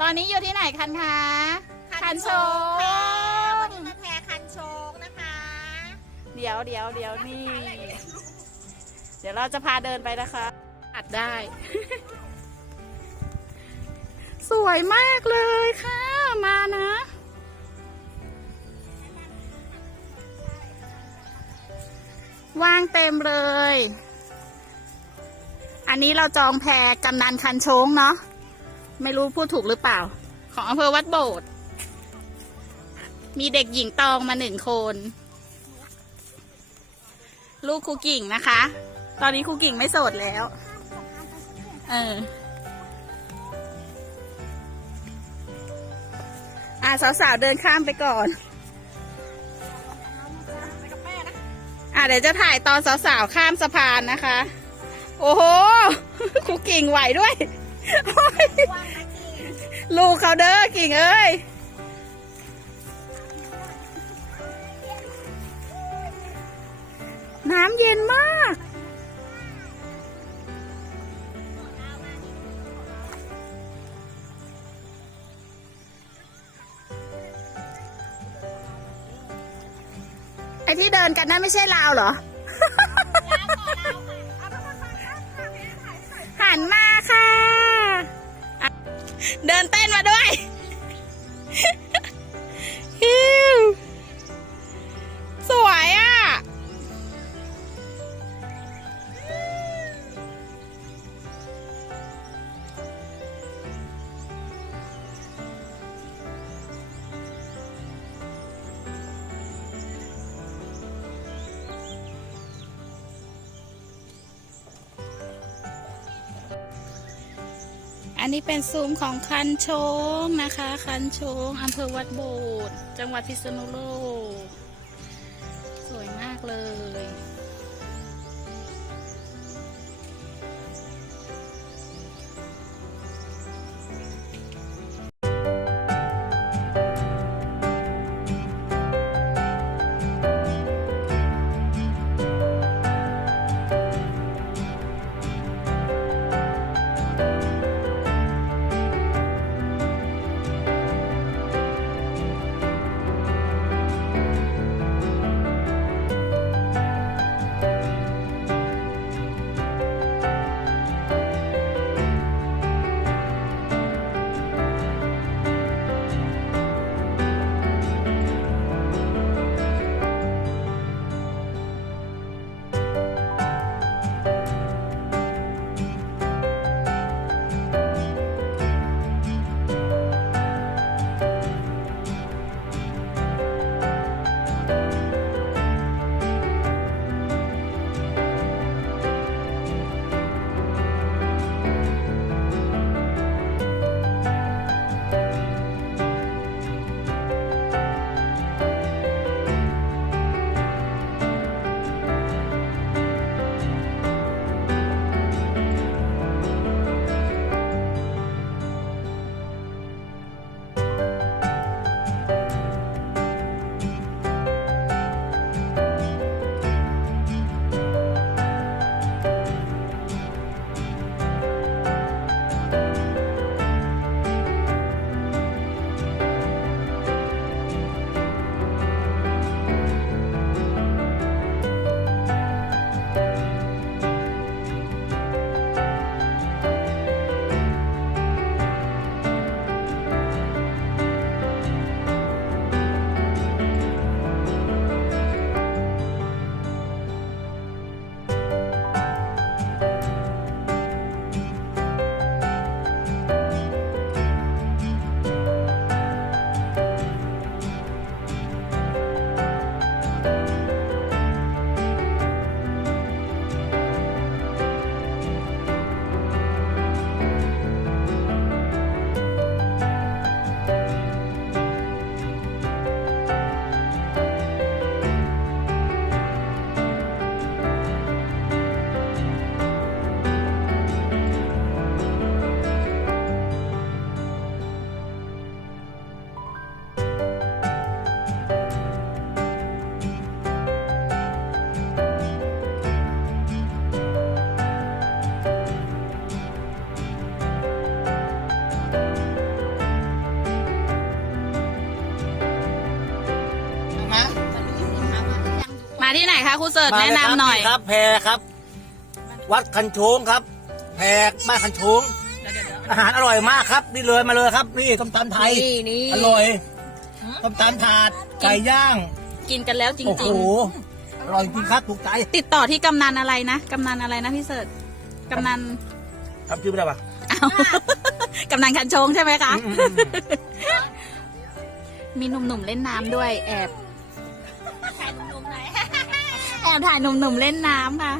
ตอนนี้อยู่ที่ไหนกันคะคันโชงค่ะวันนี้มาแพรคันโชงนะคะ เดี๋ยวเดี๋ยวเดี๋ยวนี่ เดี๋ยวเราจะพาเดินไปนะคะ อัดได้ สวยมากเลยค่ะ มานะว่างเต็มเลย อันนี้เราจองแพรกำนันคันโชงเนาะ ไม่รู้พูดถูกหรือเปล่า ของอำเภอวัดโบสถ์มีเด็กหญิงตองมาหนึ่งคน ลูกครูกิ่งนะคะ ตอนนี้ครูกิ่งไม่โสดแล้ว เอออะสาวๆเดินข้ามไปก่อน อะเดี๋ยวจะถ่ายตอนสาวๆข้ามสะพานนะคะ โอ้โหครูกิ่งไหวด้วย ลูกเขาเด้อกิ่งเอ้ยน้ำเย็นมาก ไอที่เดินกันนั่นไม่ใช่ลาวเหรอ เดินเต้นมาด้วยสวยอะ นนี้เป็นซุ้มของคันโชงนะคะ คันโชงอำเภอวัดโบดจังหวัดพิษณุโลก คะครูเสิร์ชมาแนะเลยครับนำหน่อยครับ แพรครับ วัดคันโชงครับ แพรบ้านคันโชงอาหารอร่อยมากครับนี่เลยมาเลยครับ นี่ต้มตำไทยนี่นี่อร่อยต้มตำถาดไก่ย่างกินกันแล้วจโอ้โหริงอร่อยจริงครับถูกใจๆ ติดต่อที่กำนันอะไรนะกำนันอะไรนะพี่เสิร์ชกำนันทำชื่อไม่ได้ปะอ้าวกำนันคันโชงใช่ไหมคะอืมอืมอืมมีหนุ่มๆเล่นน้ำด้วยแอบ อบถ่ายหนุ่มๆเล่นน้ำค่ะ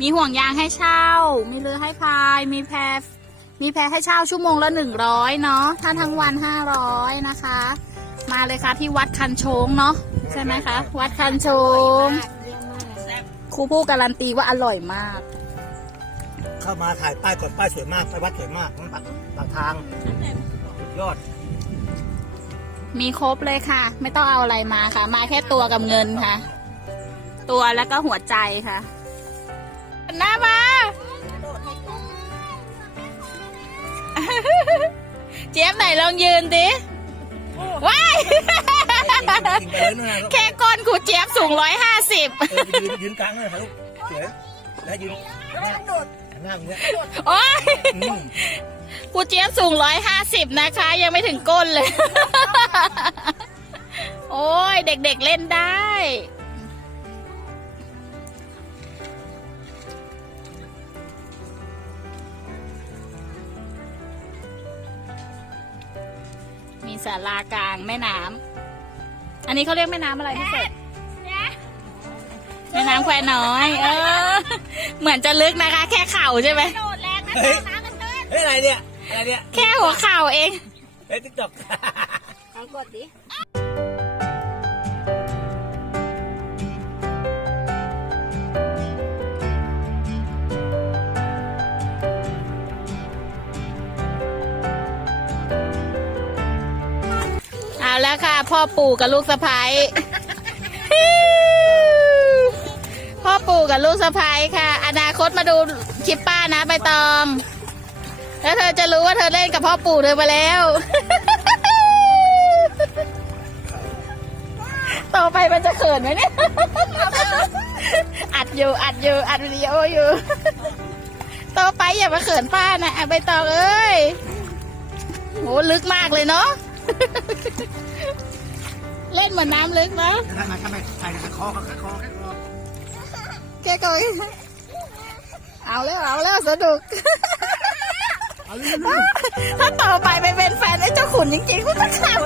มีห่วงยางให้เช่า มีเรือให้พาย มีแพมีแพให้เช่าชั่วโมงละหนึ่งร้อยเนาะ ถ้าทั้งวันห้าร้อยนะคะ มาเลยค่ะที่วัดคันโชงเนาะใช่ไหมคะ วัดคันโชงครูผู้การันตีว่าอร่อยมาก เข้ามาถ่ายป้ายก่อนป้ายสวยมากไปวัดสวยมากมันปากปากทางสุดยอด มีครบเลยค่ะ ไม่ต้องเอาอะไรมาค่ะ มาแค่ตัวกับเงินค่ะ ตัวแล้วก็หัวใจค่ะหน้ามาเจี๊ยบไหนลองยืนดิว้ายแค่ก้นครูเจี๊ยบสูงร้อยห้าสิบยืนยืนกลางเลยครับลูกสวยแล้วยืนหน้าหน้าอย่างเงี้ยโอ้ยูเจี๊ยบสูงร้อยห้าสิบนะคะ ยังไม่ถึงก้นเลย โอ้ยเด็กๆเล่นได้ ศาลากลางแม่น้ำอันนี้เขาเรียกแม่น้ำอะไรพี่เศษแม่น้ำแควน้อย เออ เหมือนจะลึกนะคะ แค่เข่าใช่ไหม โดดแรงนะน้ำมันตื้นเฮ้ยอะไรเนี่ย อะไรเนี่ยแค่หัวเข่าเอง เฮ้ยติ๊กต็อกใครกดดิเแล้วค่ะ พ่อปู่กับลูกสะพ้ยพ่อปู่กับลูกสะพ้ยค่ะ อนาคตมาดูคลิปป้านะใบตองแล้วเธอจะรู้ว่าเธอเล่นกับพ่อปู่เธอมาแล้ว ต่อไปมันจะเขินไหมเนี่ย อัดอยู่อัดอยู่อัดวิดีโออยู่ ต่อไปอย่ามาเขินป้านะอะใบตองเอ้ยโหลึกมากเลยเนาะ เล่นเหมือนน้ำลึกนะทำไมทำไมใครคอเขาคอแกก็เอาแล้วเอาแล้วสนุกถ้าต่อไปไปเป็นแฟนไอ้เจ้าขุนจริงๆกูจะขับ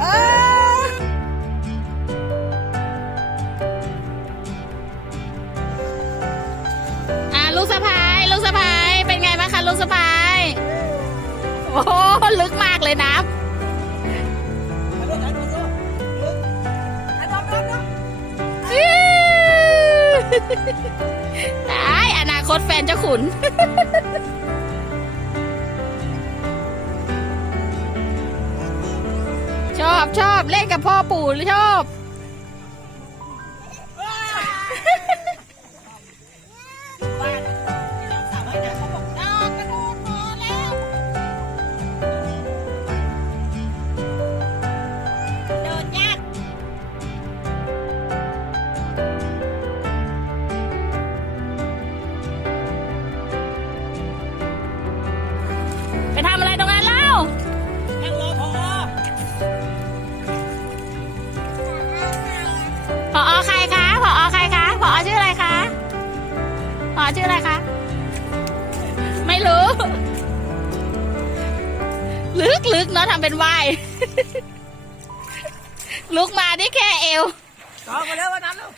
เอออะลูกสะพายลูกสะพายเป็นไงบ้างคะลูกสะพาย โอ้ ลึกมากเลยน้ำ ตายอนาคตแฟนเจ้าขุน ชอบชอบเล่นกับพ่อปู่ชอบ ลึกลึกเนาะทำเป็นไหวลุกมาได้แค่เอวต่อมาแล้ววันนั้นแล้ว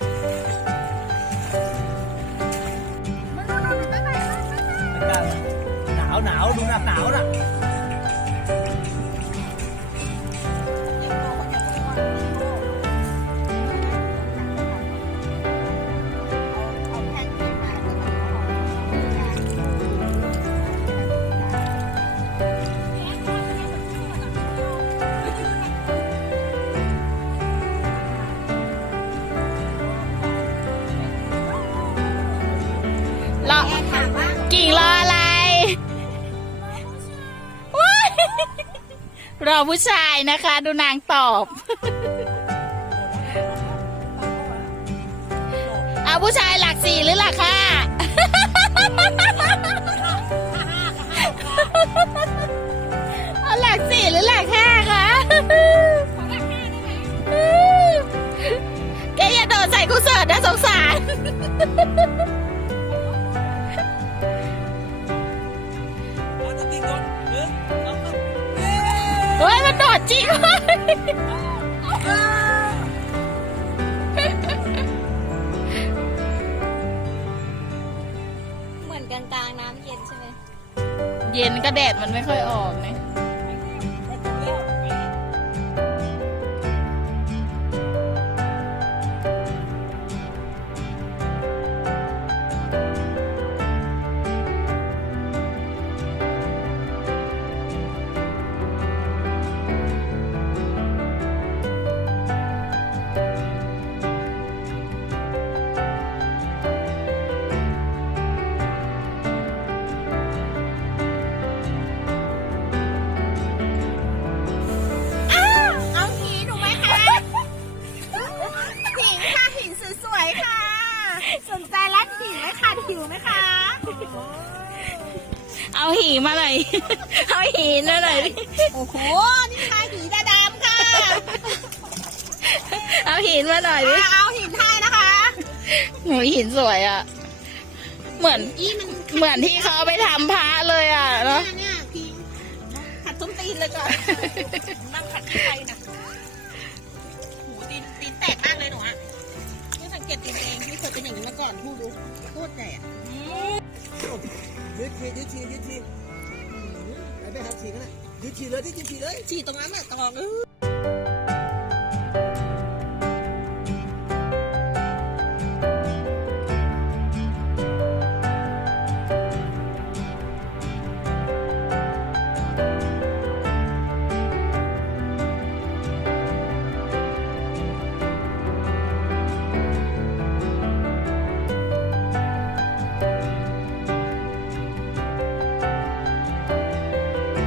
หนาวหนาวดูหนักหนาวน่ะ รอผู้ชายนะคะ ดูนางตอบ เอาผู้ชายหลักสี่หรือหลักห้าเอาหลักสี่หรือหลักห้าคะแกอย่าโดดใส่กูเสิร์ตนะสงสาร จริงเว้เหมือนกลางๆน้ำเย็นใช่ไหม เย็นก็แดดมันไม่ค่อยออกไง หินไหมคะหิวไหมคะเอาหีมาหน่อย เอาหินมาหน่อยดิโอ้โหนี่ค่ะหินดาดำค่ะ เอาหินมาหน่อยดิเอาหินให้นะคะโหหินสวยอะ เหมือนอีมันเหมือนที่เขาเอาไปทำพระเลยอะเนาะเนี่ยเนี่ยพิงขัดส้มตีนเลยก่อนนั่งขัดที่ไทยนะหูตีนตีนแตกมากเลยหนูอะนี่สัง เกตตีนเองไม่เคยเป็นอย่างนี้มาก่อนพูดดูโคตรใหญ่อะยืดทียืดทียืดทีไหนไปหาฉีกกันนะยืดทีเลยที่ยืดทีเลยฉี่ตรงนั้นอะตองเออ